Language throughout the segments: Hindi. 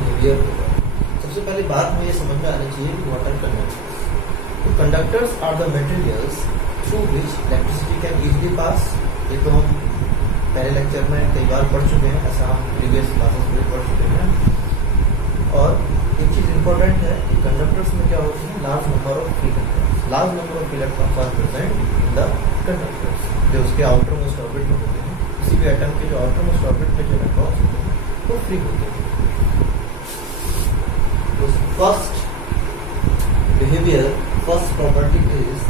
बिहेवियर होगा। सबसे पहले बात में ये समझ में आना चाहिए कि व्हाट आर कंडक्टर्स। तो conductors are the materials through which electricity can easily pass. ये तो हम पहले लेक्चर में कई बार पढ़ चुके हैं, ऐसा हम प्रीवियस क्लासेस में पढ़ चुके हैं। और एक चीज इंपॉर्टेंट है कि कंडक्टर्स में क्या होती है, large number of free electrons, large number of electrons are present in the conductors, जो उसके आउटर मोस्ट ऑर्बिट में होते हैं। किसी भी एटम के जो आउटर मोस्ट ऑर्बिट में जो इलेक्ट्रॉन्स होते हैं वो फ्री होते हैं। तो first behaviour, first property is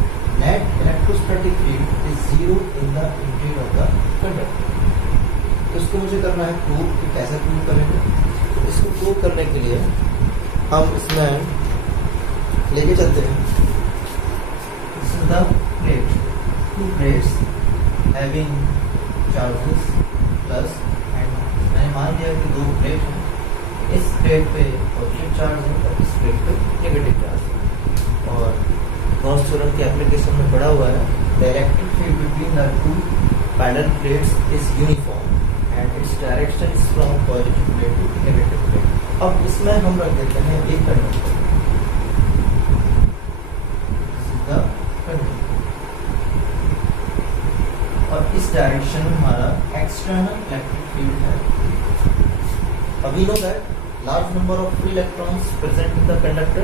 net electrostatic field is zero in the interior of the conductor. तो इसको मुझे करना है प्रूव, कि कैसे प्रूव करेंगे। तो इसको प्रूव करने के लिए हम इसमें लेके चलते हैं, this is the plate, to plates having charges plus and minus. मैंने मान लिया कि दो प्लेट हैं, इस प्लेट पे पॉजिटिव चार्ज है और इस प्लेट पे नेगेटिव चार्ज है। और गॉस थ्योरम की एप्लीकेशन में पढ़ा हुआ है, the electric field between the two parallel plates is uniform and its direction is from positive plate to negative plate. अब इसमें हम रख देते हैं एक कंडक्टर, और इस डायरेक्शन में हमारा एक्सटर्नल इलेक्ट्रिक फील्ड है। अब we know that large number of free electrons present in the conductor,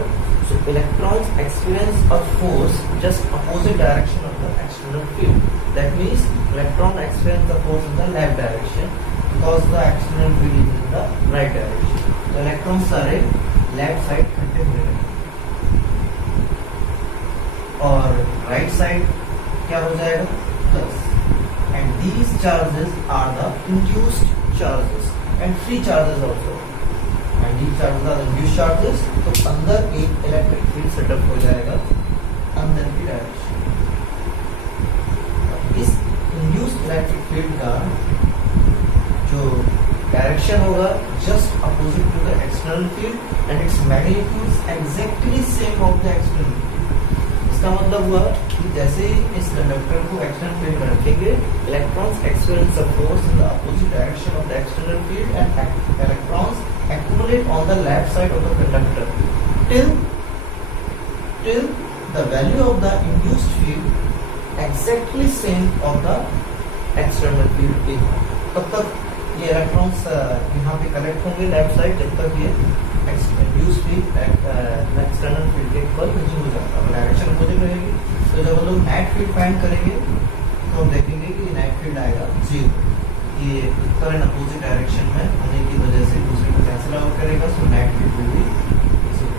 so electrons experience a force just opposite direction of the external field. That means electron experience the force in the left direction because the external field is in the right direction. The electrons सारे left side खट्टे हुए रहेंगे और right side क्या हो जाएगा, plus. And these charges are the induced charges and free charges also. And these charges are induced charges, तो अंदर एक इलेक्ट्रिक फील्ड सेटअप हो जाएगा अंदर की डायरेक्शन। इस इंड्यूस्ड इलेक्ट्रिक फील्ड का जो डायरेक्शन होगा just opposite to the external field and its magnitude exactly same of the external field. इसका मतलब हुआ कि जैसे ही इस कंडक्टर को एक्सटर्नल फील्ड में रखेंगे, electrons experience a force in the opposite direction of the external field and electrons accumulate on the left side of the conductor till the value of the induced field exactly same of the external field is। तब तक ये इलेक्ट्रॉन्स यहाँ पे कलेक्ट होंगे लेफ्ट साइड, जब तक ये induced field एक्सटर्नल फील्ड के ऊपर नहीं हो जाता, डायरेक्शन अपोजिट रहेगी। तो जब हम लोग नेट फील्ड फाइंड करेंगे तो हम देखेंगे कि नेट फील्ड आएगा जीरो। ये करंट अपोजिट डायरेक्शन में होने की वजह से दूसरे को कैंसिल आउट करेगा, so net field will be zero.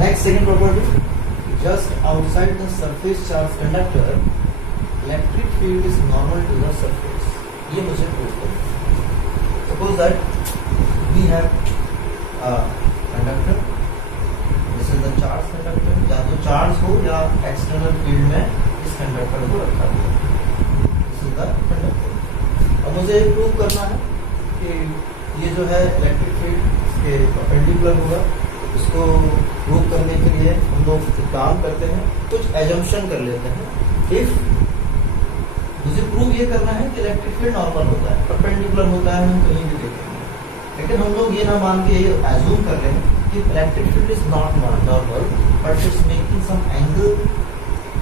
Next second property, just outside the surface charge conductor electric field is normal to the surface. ये मुझे प्रूव करना है। Suppose that we have conductor, this is the charge conductor, या तो चार्ज हो या एक्सटर्नल फील्ड में इस कंडक्टर को रखा हुआ है कंडक्टर। अब मुझे प्रूव करना है कि ये जो है इलेक्ट्रिक फील्ड के परपेंडिकुलर होगा। इसको प्रूव करने के लिए हम लोग काम करते हैं, कुछ एजम्पशन कर लेते हैं। इफ मुझे प्रूव ये करना है कि इलेक्ट्रिक फील्ड नॉर्मल होता है, परपेंडिकुलर होता है, हम कहीं भी देखेंगे, लेकिन हम लोग ये ना मान के ये एज्यूम कर रहे हैं कि electric field is not normal but it's making some angle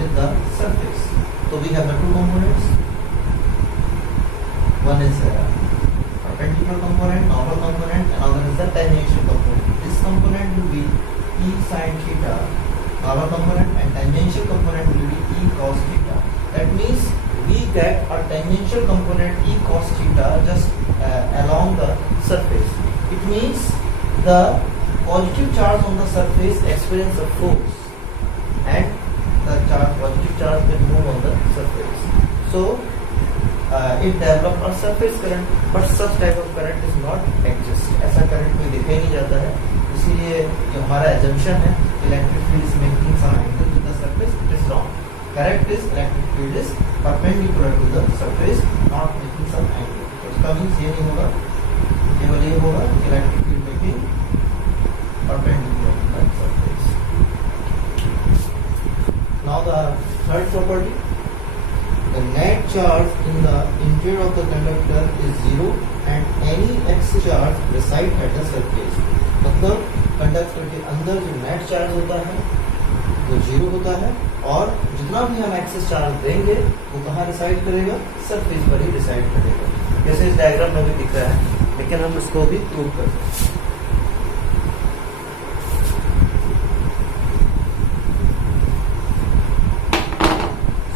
with the surface. तो we have the two components, one is perpendicular component, normal component, another is the tangential component. This component will be E sin theta, normal component, and tangential component will be E cos theta. That means we get a tangential component E cos theta just along the surface. It means the positive charge on the surface experience a force and the positive charge will move on the surface. So it develop a surface current, but such type of current is not exist. ऐसा करंट कोई देखा ही नहीं जाता है, इसीलिए जो हमारा assumption है electric field is making some angle with the surface, it is wrong. Correct is electric field is perpendicular to the surface, not making some angle. तो इसका मीन्स ये नहीं होगा, केवल ये होगा electric field making perpendicular to the surface. Now the third property, the net charge in the interior of the conductor is zero and any charge reside at the surface, मतलब कंडक्टर के अंदर जो नेट चार्ज होता है वो 0 होता है, और जितना भी हम एक्सेस चार्ज देंगे वो कहाँ रिसाइड करेगा, सरफेस पर ही रिसाइड करेगा। जैसे इस डायग्राम में भी दिख रहा है, लेकिन हम इसको भी प्रूव करते हैं।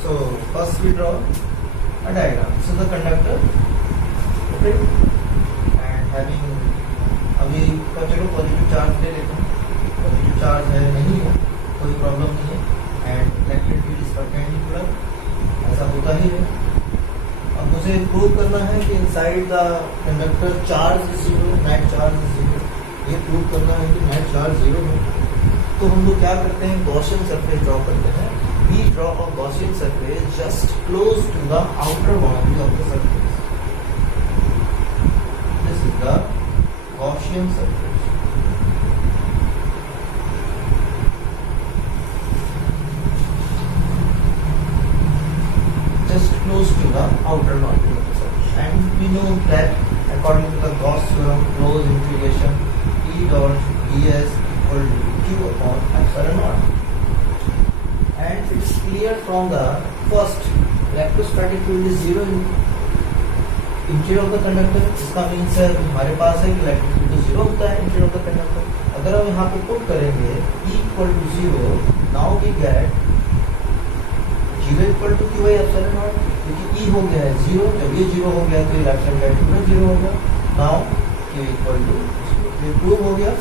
So first we draw a diagram. This is the conductor, okay, and having, अभी का चलो पॉजिटिव चार्ज ले लेते हैं, पॉजिटिव चार्ज है नहीं है कोई प्रॉब्लम नहीं है, and electric field is perpendicular, ऐसा होता ही है। अब मुझे प्रूव करना है कि inside the conductor charge is 0, net charge is 0, ये प्रूव करना है कि नेट चार्ज 0 है। तो हम लोग क्या करते हैं, गॉसियन सरफेस ड्रॉ करते हैं। We draw a Gaussian surface just close to the outer boundary of the surface. This is the Gaussian surface. Just close to the outer boundary of the surface. And we know that according to the Gauss theorem, closed integration E dot ds equal to q upon epsilon naught. And it is clear from the first, electrostatic field is 0 in interior of the conductor. इसका मीन्स है हमारे पास है कि इलेक्ट्रिक फील्ड 0 होता है इंटीरियर ऑफ द कंडक्टर। अगर हम यहाँ पे पुट करेंगे E equal to 0, now we get 0 equal to q by epsilon naught, क्योंकि E हो गया है 0, जब ये 0 हो गया तो लेफ्ट हैंड साइड पूरा 0 हो गया। नाउ q equal to 0, ये प्रूव हो गया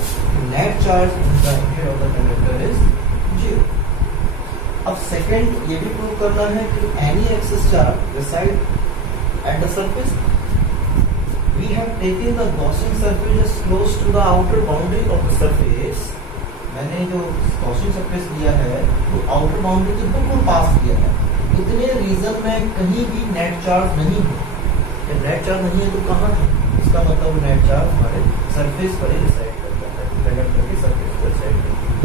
net charge in the interior of the conductor is 0। अब सेकंड ये भी प्रूव करना है कि any excess charge reside at the surface. We have taken the Gaussian surface close to the outer boundary of the surface. मैंने जो गॉसियन सरफेस लिया है वो आउटर बाउंड्री के बिल्कुल पास किया है। इतने रीजन में कहीं भी नेट चार्ज नहीं है। जब नेट चार्ज नहीं है तो कहाँ है, इसका मतलब नेट चार्ज हमारे सरफेस पर ही रिसाइड करता है, कंडक्टर के सरफेस पर रिसाइड करता है।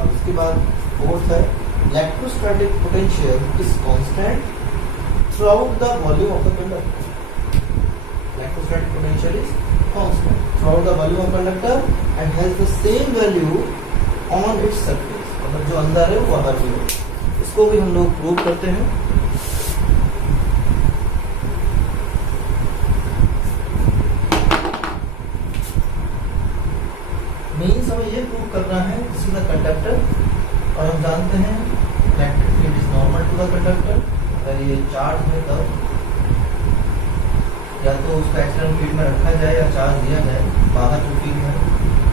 अब इसके बाद फोर्थ है, electrostatic potential is constant throughout the volume of the conductor. Electrostatic potential is constant throughout the volume of conductor and has the same value on its surface, मतलब जो अंदर है वो बाहर भी है। इसको भी हम लोग प्रूव करते हैं। मीन्स हमें ये प्रूव करना है दिस इज द कंडक्टर, और हम जानते हैं electric field is normal to the conductor. अगर ये चार्ज है तब या तो उसका एक्सटर्नल फील्ड में रखा जाए या चार्ज दिया जाए, बाहर जो फील्ड है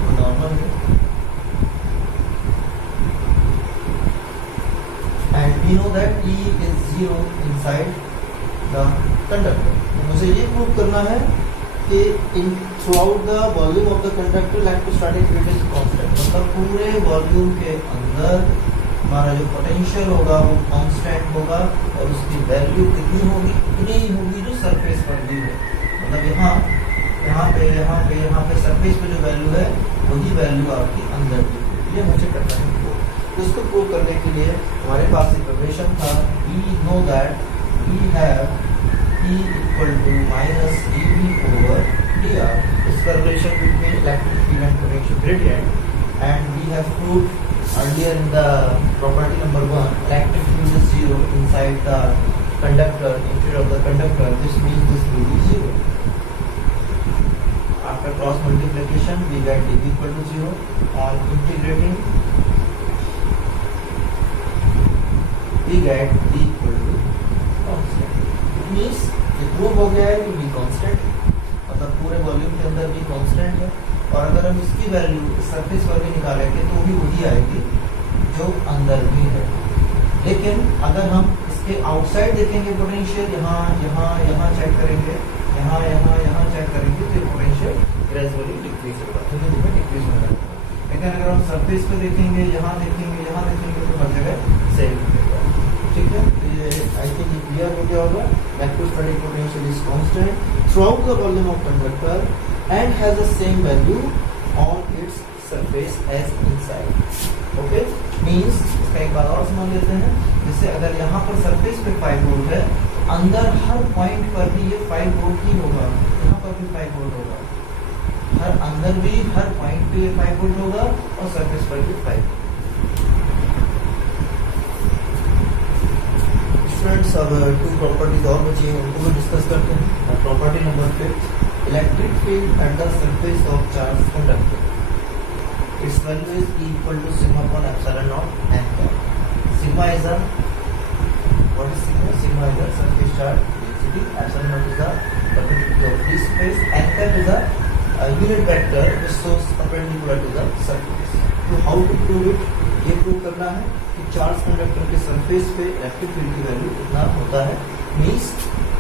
वो नॉर्मल है। And we know that E is 0 inside the conductor। तो मुझे ये प्रूव करना है कि in throughout the volume of the conductor electrostatic field is constant, मतलब पूरे वॉल्यूम के अंदर हमारा जो पोटेंशियल होगा वो कांस्टेंट होगा, और उसकी वैल्यू कितनी होगी, उतनी ही होगी जो सरफेस पर भी है। मतलब यहाँ पे सरफेस पे जो वैल्यू है वही वैल्यू आपकी अंदर भी होगी। ये मुझे करना है। तो इसको प्रूव करने के लिए हमारे पास एक इक्वेशन था, we know that we have E equal to minus dV over dr, is the relation between electric field and potential gradient, and we have proved earlier in the property number 1, electric field is 0 inside the conductor, interior of the conductor. This means this will be 0. After cross multiplication, we get dV equal to 0. On integrating, we get D equal to constant. It means ये प्रूव हो गया है कि V कांस्टेंट, मतलब पूरे वॉल्यूम के अंदर V कांस्टेंट है, और अगर हम इसकी वैल्यू सरफेस पर भी निकालेंगे तो भी वही आएगी जो अंदर भी है। लेकिन अगर हम इसके आउटसाइड देखेंगे पोटेंशियल, यहाँ चेक करेंगे, यहाँ चेक करेंगे, तो ये पोटेंशियल ग्रेजुअली डिक्रीज होगा, धीरे धीरे डिक्रीज हो जाएगा। लेकिन अगर हम सरफेस पे देखेंगे, यहाँ देखेंगे तो हर जगह सेम होगा। ठीक है, तो ये आई थिंक ये क्लियर हो गया होगा। Electrostatic potential is constant throughout the volume of conductor and has the same value on its surface as inside. Okay, means इसका एक बात और समझ लेते हैं। जैसे अगर यहाँ पर सरफेस पे 5 वोल्ट है, अंदर हर पॉइंट पर भी ये 5 वोल्ट ही होगा। यहाँ पर पर भी 5 वोल्ट होगा, हर अंदर भी हर पॉइंट पे 5 वोल्ट होगा और सरफेस पर भी 5। स्टूडेंट्स अब 2 प्रॉपर्टीज और बची हैं, उनको भी डिस्कस करते हैं। Property number 5, electric field at the surface of charge conductor, its value is equal to sigma upon epsilon naught n cap. Sigma is a, what is sigma? Sigma is a surface charge density, epsilon naught is the perpendicular of free space, n cap is a unit vector which shows perpendicular to the surface. तो how to prove it? ये प्रूव करना है कि चार्ज कंडक्टर के सरफेस पे इलेक्ट्रिक फील्ड की वैल्यू कितना होता है, means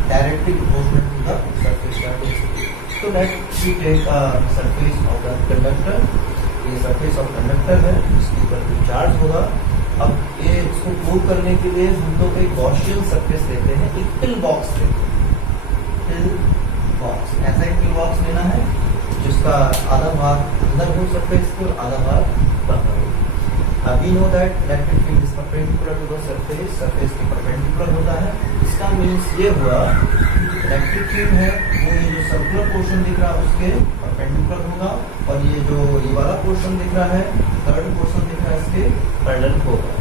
directly proportional to the surface charge density. तो let we take surface of the conductor, ये सरफेस ऑफ कंडक्टर है, इसके ऊपर चार्ज होगा। अब ये इसको प्रूव करने के लिए हम लोग एक गॉसियन सरफेस लेते हैं, एक पिल बॉक्स लेते हैं, पिल बॉक्स। ऐसा एक पिल बॉक्स लेना है जिसका आधा भाग अंदर हो सरफेस के और आधा भाग बाहर हो। We know that electric field is perpendicular to the surface, surface के परपेंडिकुलर होता है। इसका मीन्स ये हुआ इलेक्ट्रिक फील्ड है वो ये जो सर्कुलर पोर्शन दिख रहा है उसके परपेंडिकुलर होगा, और ये जो ये वाला पोर्शन दिख रहा है, थर्ड पोर्शन दिख रहा है, इसके पैरेलल होगा।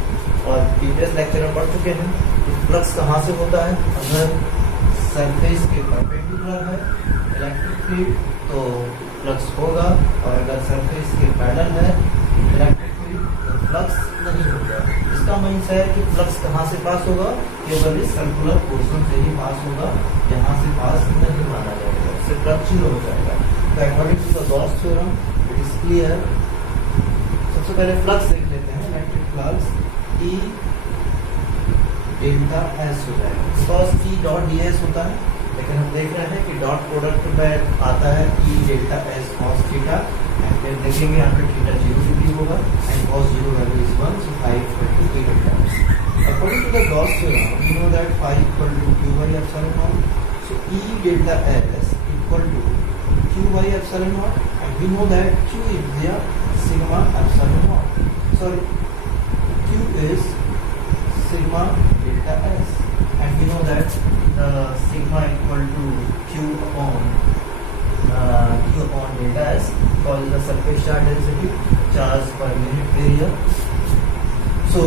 और प्रीवियस लेक्चर में पढ़ चुके हैं कि फ्लक्स कहाँ से होता है, अगर सरफेस के परपेंडिकुलर है इलेक्ट्रिक फील्ड तो फ्लक्स होगा, और अगर सरफेस के पैरेलल है इलेक्ट्रिक फील्ड तो फ्लक्स नहीं होगा। इसका मीन्स है कि फ्लक्स कहाँ से पास होगा, केवल इस सर्कुलर पोर्शन से ही पास होगा, यहाँ से पास नहीं माना जाएगा, इससे फ्लक्स जीरो हो जाएगा। तो according to the Gauss theorem it is clear. सबसे पहले फ्लक्स देख लेते हैं, electric flux E delta S हो जाएगा, बिकॉज E डॉट ds होता है, लेकिन हम देख रहे हैं कि डॉट प्रोडक्ट में आता है E delta S cos theta, and फिर देखेंगे यहाँ पे थीटा 0 डिग्री होगा and cos 0 value is 1, so phi equal to E delta S। According to the Gauss theorem we know that phi equal to q by epsilon naught, सो E delta S equal to q by epsilon naught, and we know that q is the sigma epsilon naught, sorry q is sigma delta S, and we know that the sigma equal to q upon delta S, called the surface charge density, charge per unit area. So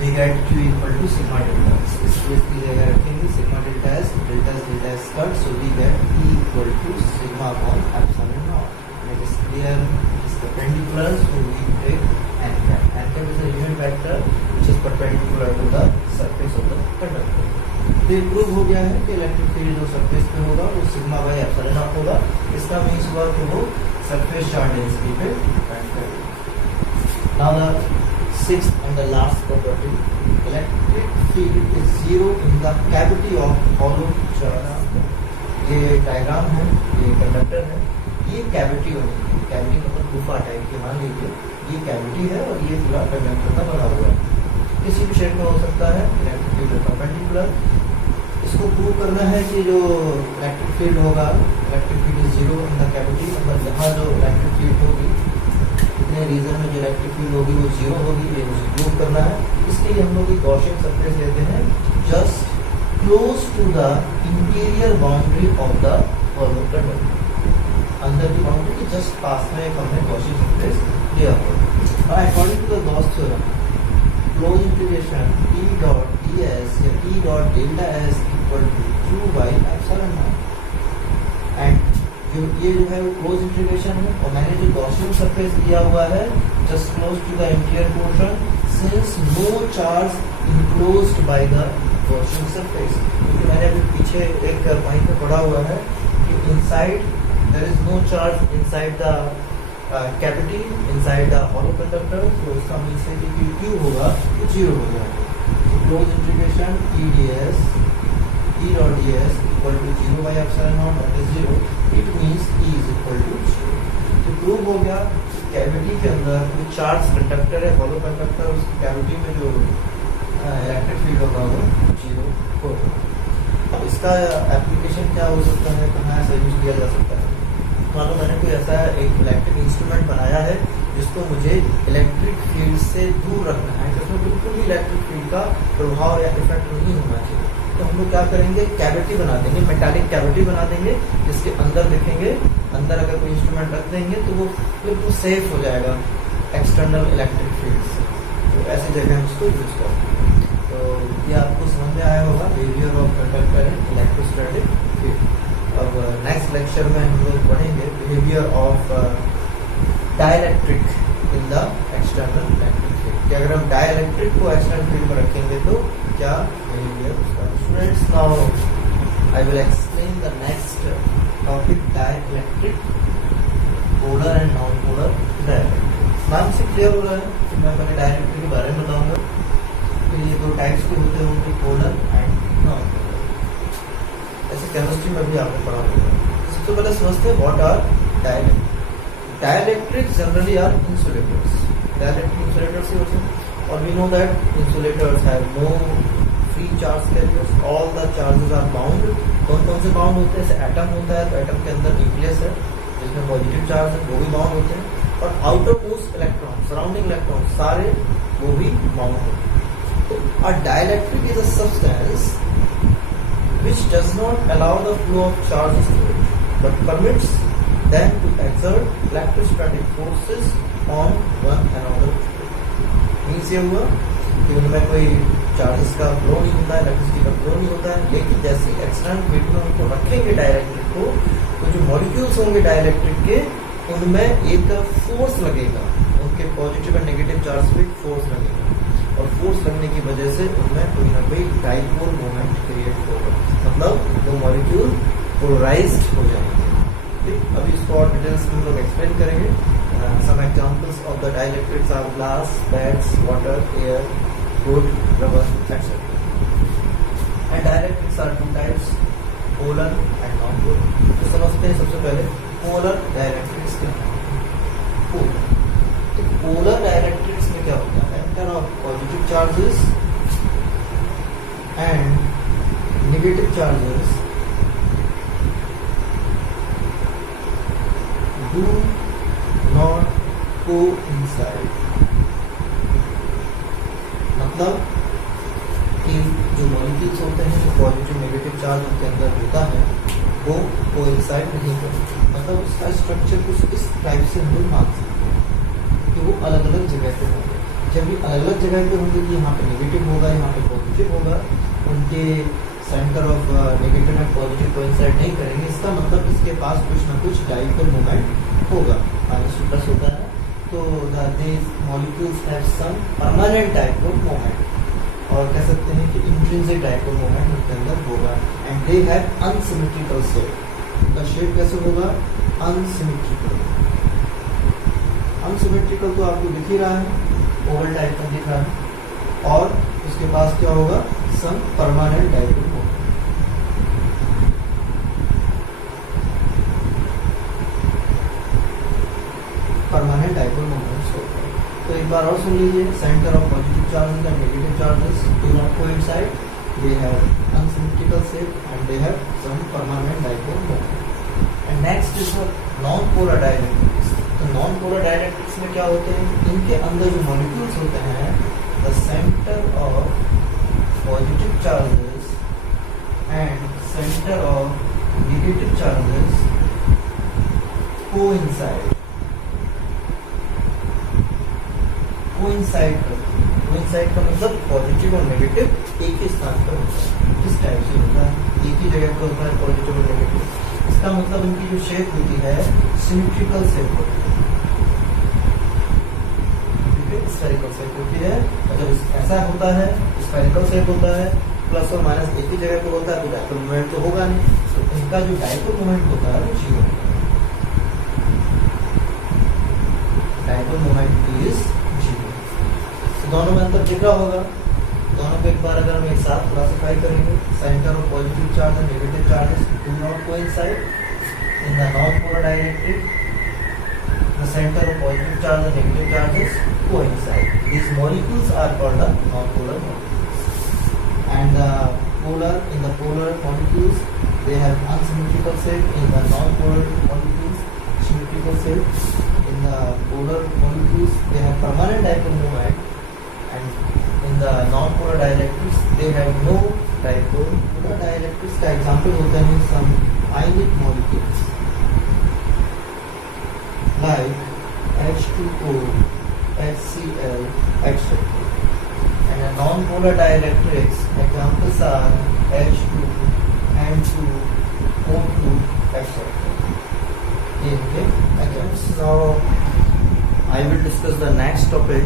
we get q equal to sigma delta S. इस केस की जगह रखेंगे sigma delta S, delta S cut, so we get E equal to sigma upon epsilon naught. It is clear, it is perpendicular, so we take n cap. N cap is a unit vector which is perpendicular to the surface of the conductor. तो ये प्रूव हो गया है कि इलेक्ट्रिक फील्ड जो सरफेस पे होगा वो सिग्मा बाय एप्सिलॉन नॉट होगा। इसका मीन्स हुआ कि वो सरफेस चार्ज डेंसिटी पे डिपेंड करेगा। Now the sixth and the last property, electric field is zero in the cavity of hollow charge. ये डायग्राम है, ये कंडक्टर है, ये कैविटी होगी, कैविटी मतलब गुफा टाइप की, मान लीजिए ये कैविटी है और ये पूरा कंडक्टर का बना हुआ है, किसी भी शेप में हो सकता है। इलेक्ट्रिक फील्ड परपेंडिकुलर, इसको प्रूव करना है कि जो इलेक्ट्रिक फील्ड होगा, electric field is zero in the cavity, मतलब यहाँ जो इलेक्ट्रिक फील्ड होगी, इतने रीजन में जो इलेक्ट्रिक फील्ड होगी वो जीरो होगी, ये मुझे प्रूव करना है। इसके लिए हम लोग एक गॉसियन सरफेस लेते हैं just close to the interior boundary of the hollow conductor, अंदर की बाउंड्री के जस्ट पास में एक हमने गॉसियन सरफेस लिया होगा। According to the Gauss theorem close integration E dot ds या E dot delta S equal to q by epsilon naught, and ये जो है वो क्लोज इंटीग्रेशन है, और मैंने जो गॉसियन सरफेस लिया हुआ है just close to the interior portion since no charge enclosed by the Gaussian surface, क्योंकि मैंने अभी पीछे एक पॉइंट पे पढ़ा हुआ है कि inside there is no charge inside the cavity, inside the hollow conductor, तो इसका मीन्स है कि q होगा तो जीरो हो जाएगा। तो close integration E dot ds equal to 0 by epsilon naught that is 0, it means E is equal to 0। तो प्रूव हो गया कैविटी के अंदर जो चार्ज कंडक्टर है, हॉलो कंडक्टर, उस कैविटी में जो इलेक्ट्रिक फील्ड होगा वो जीरो होगा। अब इसका एप्लीकेशन क्या हो सकता है, कहाँ ऐसा यूज किया जा सकता है? मानो मैंने कोई ऐसा एक इलेक्ट्रिक इंस्ट्रूमेंट बनाया है जिसको मुझे इलेक्ट्रिक फील्ड से दूर रखना है, जिसमें बिल्कुल भी इलेक्ट्रिक फील्ड का प्रभाव या इफेक्ट नहीं होना चाहिए। तो हम लोग क्या करेंगे, कैविटी बना देंगे, मेटालिक कैविटी बना देंगे, जिसके अंदर देखेंगे, अंदर अगर कोई इंस्ट्रूमेंट रख देंगे तो वो बिल्कुल सेफ हो जाएगा एक्सटर्नल इलेक्ट्रिक फील्ड से। तो ऐसी जगह हम उसको यूज करते हैं। तो ये आपको समझ में आया होगा behaviour of conductor in electrostatic field. अब नेक्स्ट लेक्चर में हम लोग पढ़ेंगे behaviour of dielectric in the external electric field, कि अगर हम डाइलेक्ट्रिक को एक्सटर्नल फील्ड में रखेंगे तो क्या बिहेवियर उसका। Students, now I will explain the next topic, dielectric, polar and non polar dielectric. नाम से क्लियर हो रहा है कि मैं पहले डाइलेक्ट्रिक के बारे में बताऊंगा। तो ये दो टाइप्स के होते होंगे, पोलर एंड नॉन पोलर। ऐसे केमिस्ट्री में भी आपने पढ़ा होगा। सबसे पहले समझते हैं what are dielectric. Dielectric generally are insulators. Dielectric insulators ही होते हैं, और we know that insulators have no free charge carriers, all the charges are bound. कौन कौन से बाउंड होते हैं? जैसे एटम होता है, तो एटम के अंदर न्यूक्लियस है जिसमें पॉजिटिव चार्ज है, वो भी बाउंड होते हैं, और outer most electron, surrounding electron सारे वो भी बाउंड होते हैं। तो अ dielectric is a substance which does not allow the flow of charges to it, but permits them to exert electrostatic forces on one another. Means ये हुआ कि उनमें कोई चार्जेस का फ्लो नहीं होता है, इलेक्ट्रिसिटी का फ्लो नहीं होता है, लेकिन जैसे एक्सटर्नल फील्ड में उनको रखेंगे डाइलेक्ट्रिक को, तो जो मॉलिक्यूल्स होंगे डाइलेक्ट्रिक के, उनमें एक फोर्स लगेगा, उनके पॉजिटिव एंड नेगेटिव चार्ज पे फोर्स लगेगा, और फोर्स लगने की वजह से उनमें कोई ना कोई डाइपोल मोमेंट क्रिएट होगा, मतलब वो मॉलिक्यूल पोलराइज्ड हो जाएंगे। ठीक, अभी इसको और डिटेल्स में हम लोग एक्सप्लेन करेंगे। Some examples of the dielectrics are glass, pads, water, air, wood, rubber, etcetera. And dielectrics are two types, polar and non polar. तो समझते हैं सबसे पहले पोलर डाइलेक्ट्रिक्स क्या है। तो पोलर डाइलेक्ट्रिक्स में क्या होता है, enter of positive charges and negative charges do not coincide. मतलब कि जो मॉलिक्यूल्स होते हैं, जो पॉजिटिव नेगेटिव चार्ज उनके अंदर होता है, वो कोइंसाइड नहीं करते। मतलब उसका स्ट्रक्चर कुछ इस टाइप से हम लोग मान सकते हैं कि वो अलग अलग जगह पे होंगे। जब ये अलग अलग जगह पे होंगे कि यहाँ पे नेगेटिव होगा, यहाँ पे पॉजिटिव होगा, उनके centre of negative and positive coincide नहीं करेंगे, इसका मतलब इसके पास कुछ ना कुछ डाइपोल मोमेंट होगा। माइनस टू प्लस होता है, तो these molecules have some permanent dipole moment, और कह सकते हैं कि intrinsic dipole moment उनके अंदर होगा, and they have unsymmetrical shape। उनका शेप कैसे होगा? unsymmetrical। unsymmetrical तो आपको दिख ही रहा है, ओवल टाइप का दिख रहा है, और उसके पास क्या होगा? some permanent dipole moment। Permanent dipole moments होते हैं। तो एक बार और सुन लीजिए, centre of positive charges and negative charges do not coincide, they have unsymmetrical shape and they have some permanent dipole moment. And next is non polar dielectrics. तो नॉन पोलर डाइलेक्ट्रिक्स में क्या होते हैं? इनके अंदर जो मॉलिक्यूल्स होते हैं, the centre of positive charges and centre of negative charges coincide. Coincide का मतलब पॉजिटिव और नेगेटिव एक ही स्थान पर होता है। किस टाइप से होता है? एक ही जगह पर होता है पॉजिटिव और नेगेटिव। इसका मतलब इनकी जो शेप होती है सिमेट्रिकल शेप होती है, ठीक है, स्फेरिकल शेप होती है। मतलब ऐसा होता है, स्फेरिकल शेप होता है, प्लस और माइनस एक ही जगह पर होता है, तो डाइपोल मोमेंट तो होगा नहीं। तो इनका जो डाइपोल मोमेंट होता है वो जीरो होता है। डाइपोल मोमेंट इज दोनों में अंतर दिख रहा होगा। दोनों को एक बार अगर हम एक साथ क्लासिफाई करेंगे, centre of positive charge and negative charges do not coincide in the non polar dielectric, the centre of positive charge and negative charges coincide. These molecules are called the non-polar molecules. And in the polar molecules, they have unsymmetrical shape. In the non-polar molecules, symmetrical shape. In the polar molecules, they have permanent dipole moment. And in the non-polar dielectrics, they have no dipole पूरा डाइलेक्ट्रिक्स का एग्जांपल होता है some ionic molecules like H2O, HCl, etc. And a non-polar dielectrics examples are H2, N2, O2, etc. Okay. Now I will discuss the next topic: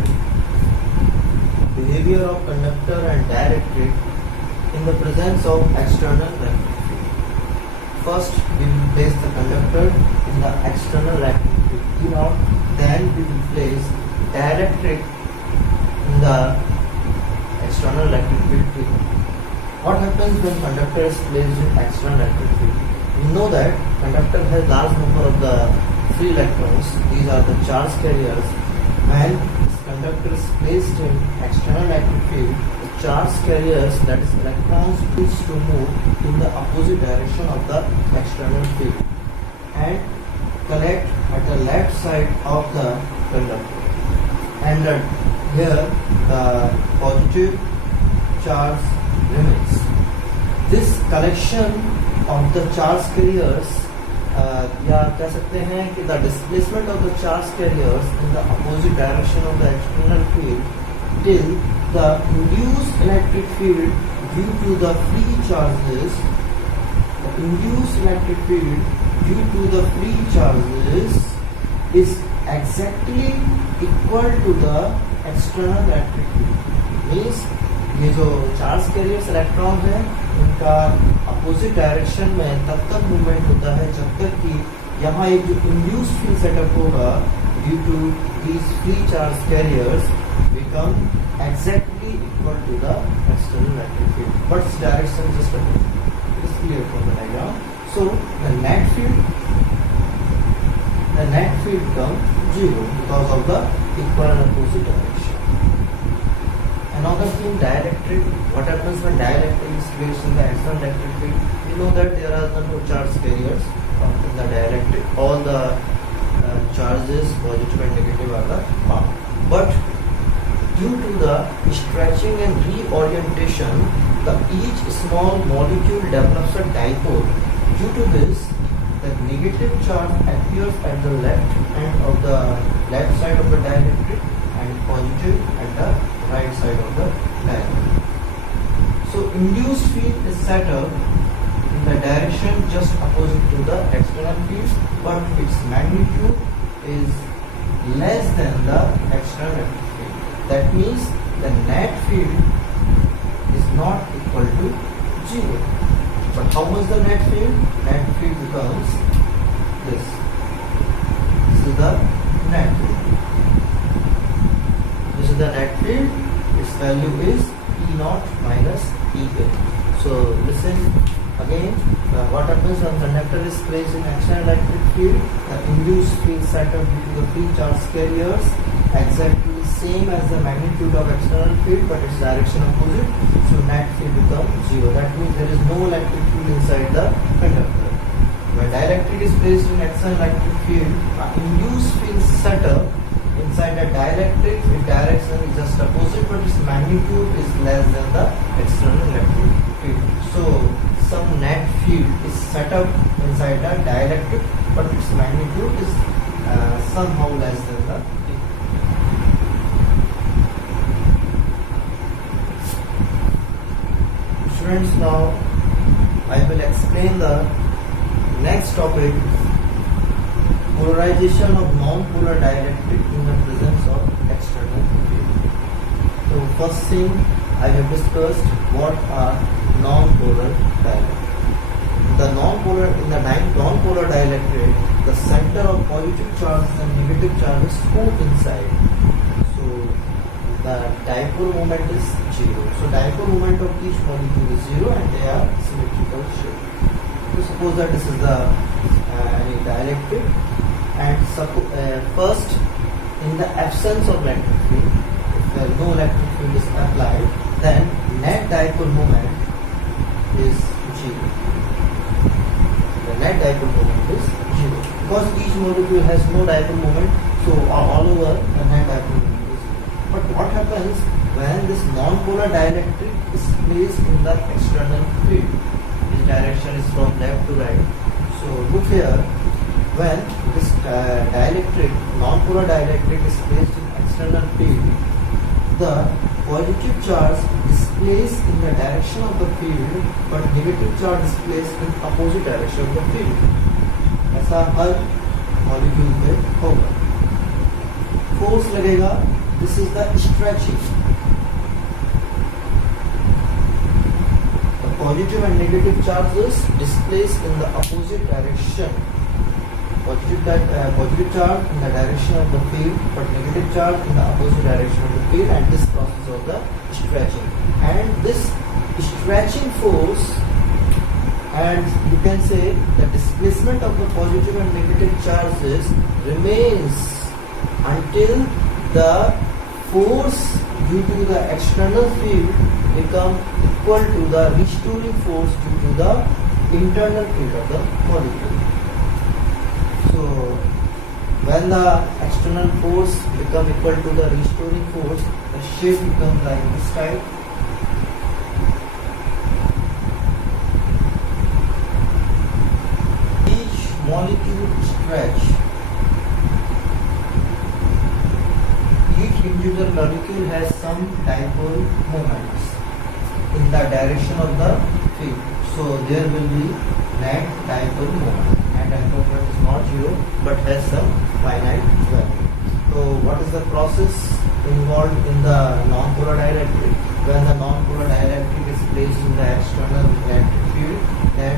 behavior of conductor and dielectric in the presence of external electric field. First, we will place the conductor in the external electric field E naught. Then we will place dielectric in the external electric field T naught. What happens when conductor is placed in external electric field? We know that conductor has large number of the free electrons. These are the charge carriers. When this conductor is placed in external electric field, the charge carriers, that is electrons, needs to move in the opposite direction of the external field and collect at the left side of the conductor. And here the positive charge remains. This collection of the charge carriers या कह सकते हैं कि the displacement of the charge carriers in the opposite direction of the external field till the induced electric field due to the free charges, the induced electric field due to the free charges is exactly equal to the external electric field. Means ये जो चार्ज कैरियर्स इलेक्ट्रॉन है उनका अपोजिट डायरेक्शन में तब तक मूवमेंट होता है जब तक कि यहाँ एक जो इंड्यूस्ड फील्ड सेटअप होगा due to these free charge carriers become exactly equal to the external electric field but its direction just it is clear from the diagram. So the net field becomes zero because of the equal and opposite direction. Another thing, dielectric. What happens when dielectric is placed in the external electric field? You know that there are no charge carriers in the dielectric. All the charges, positive and negative, are the bound. But due to the stretching and reorientation, each small molecule develops a dipole. Due to this, the negative charge appears at the left end of the left side of the dielectric and positive at the right side of the dielectric. So induced field is set up in the direction just opposite to the external field, but its magnitude is less than the external electric field. That means the net field is not equal to 0. But how much the net field? Net field becomes this. This is the net field. This is the net field. Its value is E naught minus E A. So listen again. What happens when conductor is placed in external electric field? The induced field set up due to the free charge carriers exactly same as the magnitude of external field, but its direction opposite. So net field becomes 0. That means there is no electric field inside the conductor. When dielectric is placed in external electric field, induced field set up inside the dielectric, its direction is just opposite, but its magnitude is less than the external electric field. So some net field is set up inside the dielectric, but its magnitude is somehow less than the. Students, now I will explain the next topic: polarization of non-polar dielectric in the presence of external field. So first thing, I have discussed what are non-polar dielectric. In the non-polar dielectric, the center of positive charges and negative charges go inside. So the dipole moment is 0. So dipole moment of each molecule is 0 and they are symmetrical shape. So suppose that this is the dielectric, and first, in the absence of electric field, if there no electric field is applied, then net dipole moment is 0. The net dipole moment is 0 because each molecule has no dipole moment, so all over the net dipole moment is 0. But what happens when this non-polar dielectric is placed in the external field. Its direction is from left to right. So look here, when this non-polar dielectric is placed in external field, the positive charge displays in the direction of the field, but negative charge displays in opposite direction of the field. ऐसा हर मॉलिक्यूल पे होगा. फोर्स लगेगा, this is the stretching. The positive and negative charges displaced in the opposite direction. Positive charge in the direction of the field, but negative charge in the opposite direction of the field, and this process of the stretching. And this stretching force, and you can say the displacement of the positive and negative charges remains until the force due to the external field become equal to the restoring force due to the internal field of the molecule. So when the external force become equal to the restoring force, the shape becomes like this type. Each molecule stretch. Each individual molecule has some dipole moments in the direction of the field. So there will be net dipole moment. And dipole moment is not zero but has some finite value. So what is the process involved in the non-polar dielectric? When the non-polar dielectric is placed in the external electric field, then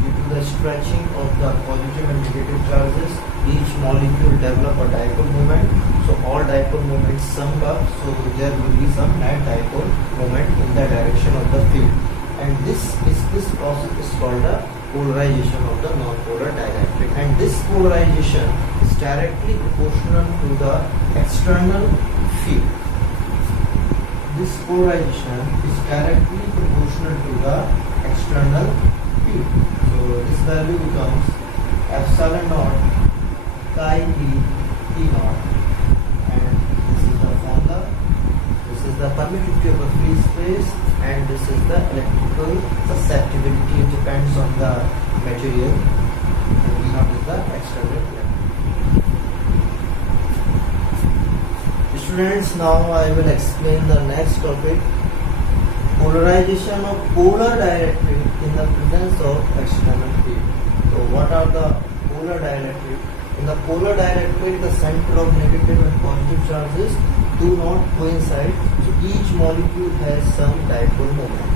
due to the stretching of the positive and negative charges, each molecule develop a dipole moment. So all dipole moments sum up, so there will be some net dipole moment in the direction of the field. And this process is called the polarization of the non-polar dielectric. And this polarization is directly proportional to the external field. This polarization is directly proportional to the external field. So this value becomes epsilon naught chi e naught. And this is the formula. This is the permittivity of a free space, and this is the electrical susceptibility. It depends on the material. And V naught is the external electric. Students, now I will explain the next topic, polarization of polar dielectric in the presence of external field. So what are the polar dielectric? In the polar dielectric, the center of negative and positive charges do not coincide, so each molecule has some dipole moment.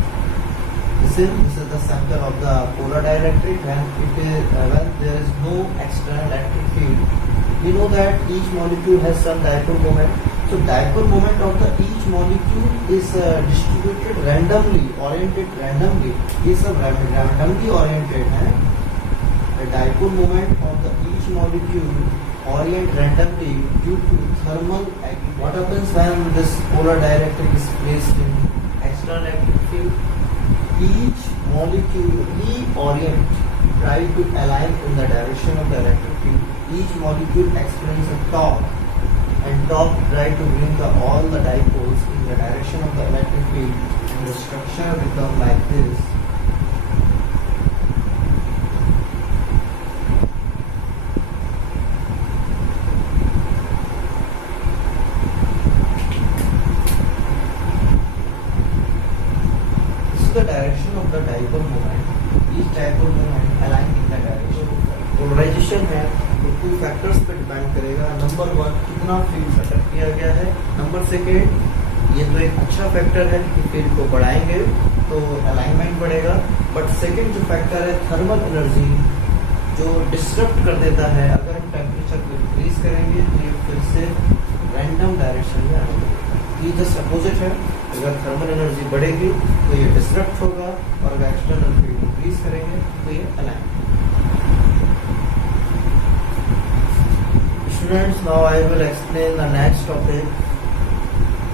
This is the center of the polar dielectric, and when there is no external electric field, we know that each molecule has some dipole moment. So dipole moment of the each molecule is distributed randomly, oriented randomly. ये सब randomly oriented है. The dipole moment of the each molecule orient randomly due to thermal activity. What happens when this polar dielectric is placed in external electric field? Each molecule reorient, try to align in the direction of the electric field. Each molecule experiences a torque, and torque try to bring all the dipoles in the direction of the electric field, and the structure becomes like this. The direction of the dipole moment. Each dipole moment aligned in the direction. Polarization है तो टू फैक्टर्स पे डिपेंड करेगा. नंबर 1, कितना फील्ड सेटअप किया गया है. नंबर 2, ये तो एक अच्छा फैक्टर है कि फील्ड को बढ़ाएंगे तो अलाइनमेंट बढ़ेगा. बट सेकंड जो फैक्टर है थर्मल एनर्जी, जो डिस्टर्ब कर देता है. अगर हम टेम्परेचर को इंक्रीज करेंगे तो ये फिर से रैंडम डायरेक्शन में आएगा. ये जस्ट अपोजिट है. अगर थर्मल एनर्जी बढ़ेगी तो ये डिस्टर्ब होगा, और अगर एक्सटर्नल फील्ड इंक्रीज करेंगे तो ये align. Students, now I will explain the next topic,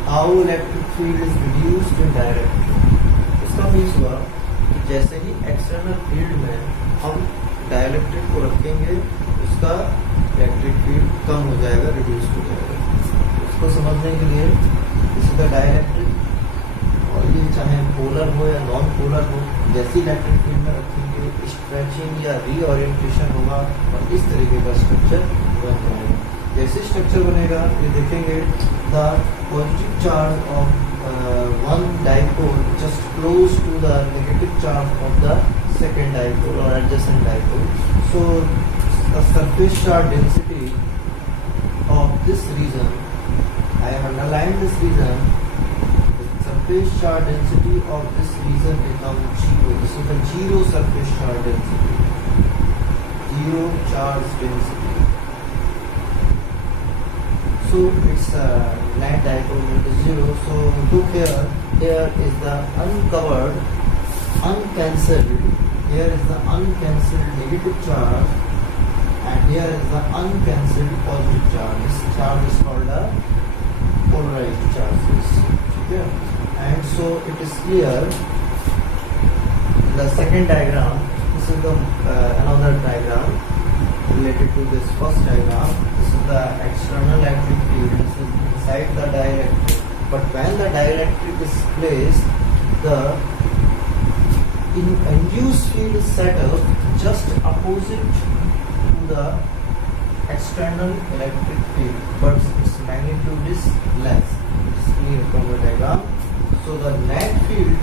how electric field is reduced in dielectric. इसका मीन्स हुआ कि जैसे ही एक्सटर्नल फील्ड में हम डाइलेक्ट्रिक को रखेंगे, उसका इलेक्ट्रिक फील्ड कम हो जाएगा, रिड्यूस हो जाएगा. इसको समझने के लिए दिस इज द डाइलेक्ट्रिक लिए चाहे पोलर हो या नॉन पोलर हो, जैसी इलेक्ट्रिक फील्ड में रखेंगे स्ट्रेचिंग या रीओरिएंटेशन होगा और इस तरीके का स्ट्रक्चर बन जाएगा। जैसे स्ट्रक्चर बनेगा ये देखेंगे, the positive charge of one dipole just close to the negative charge of the second dipole or adjacent dipole. So the surface charge density of this region, I have underlined this region, the surface charge density of this region becomes zero. This is the zero surface charge density, zero charge density. So its net dipole is zero. So look here, here is the uncovered, uncancelled, here is the uncancelled negative charge and here is the uncancelled positive charge. This charge is called a polarized charges. Okay? And so it is clear in the second diagram, this is the another diagram related to this first diagram. This is the external electric field, this is inside the dielectric. But when the dielectric is placed, the induced field is set up just opposite to the external electric field, but its magnitude is less. It is clear from the diagram. So the net field,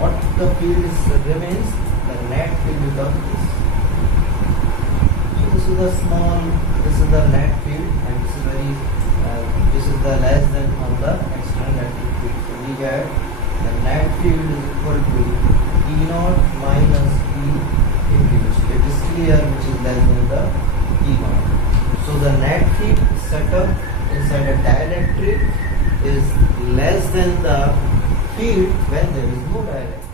what the field is remains, the net field becomes this. This is the small, this is the net field, and this is very, this is the less than on the external electric field. So we get the net field is equal to E naught minus E induced. It is clear which is less than the E naught. So the net field set up inside a dielectric is less than the field when there is no dielectric.